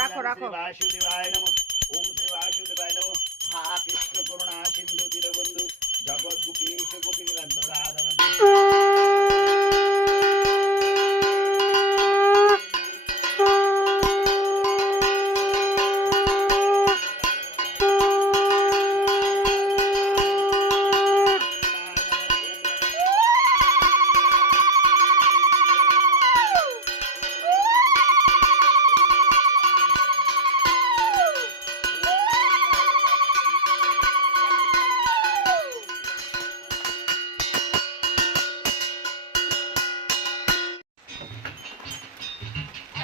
রাখো রাখো। বাসুদেবায় নমঃ। ওম শ্রী বাসুদেবায় নমঃ। হা কৃষ্ণ করুণা সিন্ধু দীনবন্ধু জগৎ গোপীশ গোপীকান্ত রাধা।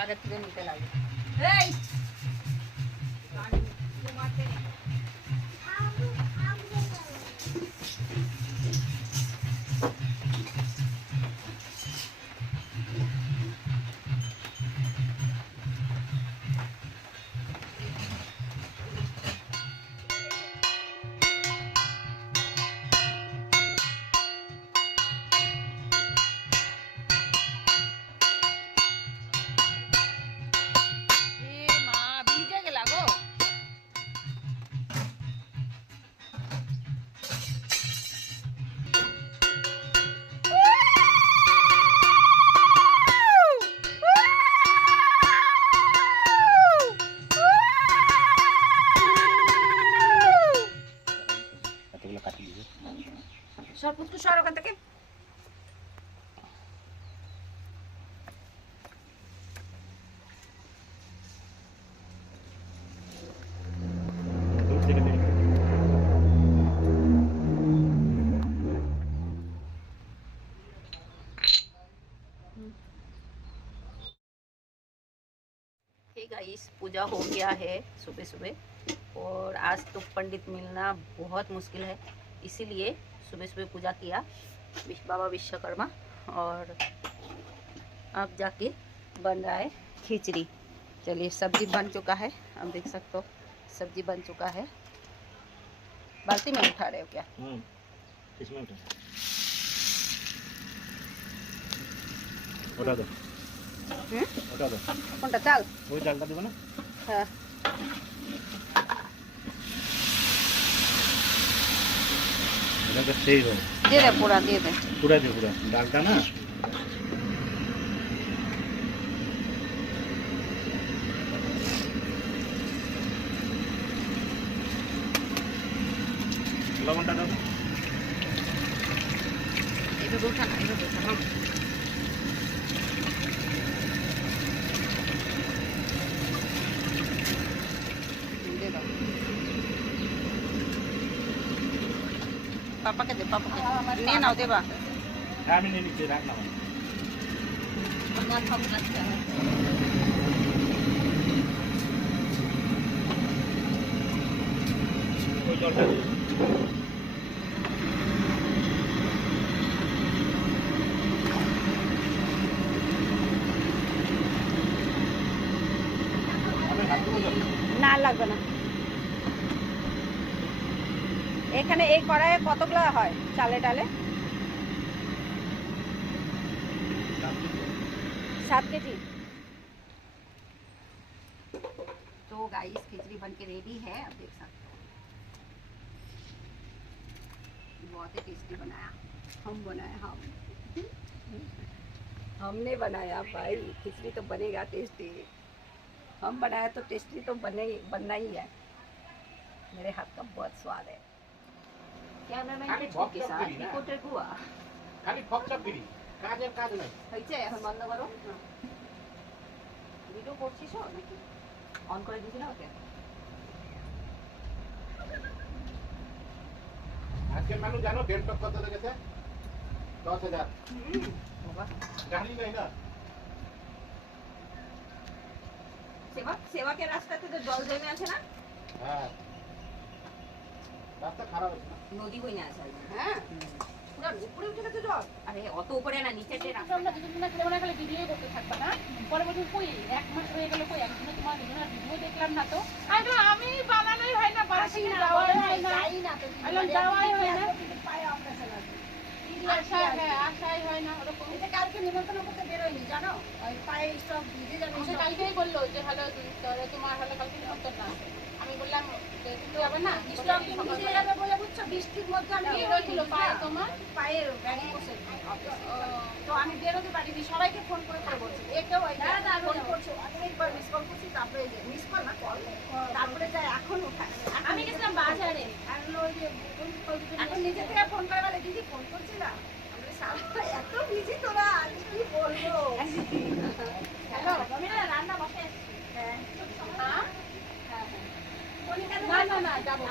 আগে থেকে নিতে লাগে। সরপুতকু সর ওখান থেকে। गाइस पूजा हो गया है सुबह सुबह, और आज तो पंडित मिलना बहुत मुश्किल है, इसीलिए सुबह सुबह पूजा किया बाबा विश्वकर्मा। और अब जाके बन रहा है खिचड़ी। चलिए सब्जी बन चुका है, आप देख सकते हो सब्जी बन चुका है। बाल्टी में उठा रहे हो क्या? इसमें उठा दो। उठा दो। कौन चाल? वही चालता देबो ना? हाँ। तो सही हो। दे दे पूरा, दे दे पूरा, दे पूरा डालता ना। लवंगा दो। इधर उठा ना, इधर उठा ना। पापा के दे, पापा के नहीं ना दे बा। हाँ मैं नहीं नीचे रखना हूँ। मत हम लगता है। कोई जोड़ता नहीं। না লাগবে না। এখানে এই কড়াইয়ে কতগুলো হয় চালে ডালে? 7 केजी। तो गाइस खिचड़ी बन के रेडी है, आप देख सकते हो। बहुत ही टेस्टी बनाया, हम बनाए, हमने बनाया भाई। खिचड़ी तो बनेगा टेस्टी, हम बनाए तो टेस्टी तो बनना ही है। मेरे हाथ का बहुत स्वाद है। क्या नाम है के साथ रिपोर्टर हुआ खाली फक्का फ्री কাজের কাজ নাই হইছে। এখন বন্ধ করো। ভিডিও করছিস নাকি অন করে দিছিস না? ওকে আজকে মানুষ জানো ডেট কত লেগেছে? 10,000। বাবা জানি নাই না। সেবাকে রাস্তাতে তো জল জমে আছে না? হ্যাঁ রাস্তা খারাপ আছে, নদী বইনা আছে। হ্যাঁ পুরো উপরে উঠে গেছে জল। আরে অত উপরে না, নিচেতে রাস্তা। আমরা দুজনে খেলে খালি ভিডিও করতে থাকবা না। পরে বলছি কই 1 মাস হয়ে গেল, কই একদিনও তোমার ভিডিও দেখলাম না। তো আমি বানানোই হয় না, বাসি না, যাওয়াই হয় না। যাওয়াই হয় না। পায়ে অপারেশন আছে। দিদি আশা হ্যাঁ আশাই হয় না ওরকম। এটা কালকে নিমন্ত্রণ করতে বেরোয়নি জানো, ওই পায়ে স্টক ভিজে যাবে। আমাকে কালকেই বললো যে হলো তোমার হলো কালকে নিমন্ত্রণ আছে। আমি বললাম যে তুমি যাবে না, স্টক ভিজে যাবে বলে বুঝছো, বৃষ্টির মধ্যে আমি কি হয়েছিল পায়ে তোমার? পায়ের ব্যাগে বসে তো আমি বেরোতে পারিনি, সবাইকে ফোন করে করে বলছি, একেও ফোন করছো, অনেকবার মিস কল করছি, তারপরে মিস কল না কল, তারপরে যাই এখন উঠায়। আমি গেছিলাম বাজারে, এখন নিজে থেকে ফোন করে বলে দিদি ফোন করছিলাম, আমরা সারা এত বিজি তোরা, আমি কি বলবো। হ্যালো, আমি না রান্না বসে এসেছি। হ্যাঁ হ্যাঁ হ্যাঁ হ্যাঁ। না না না যাবো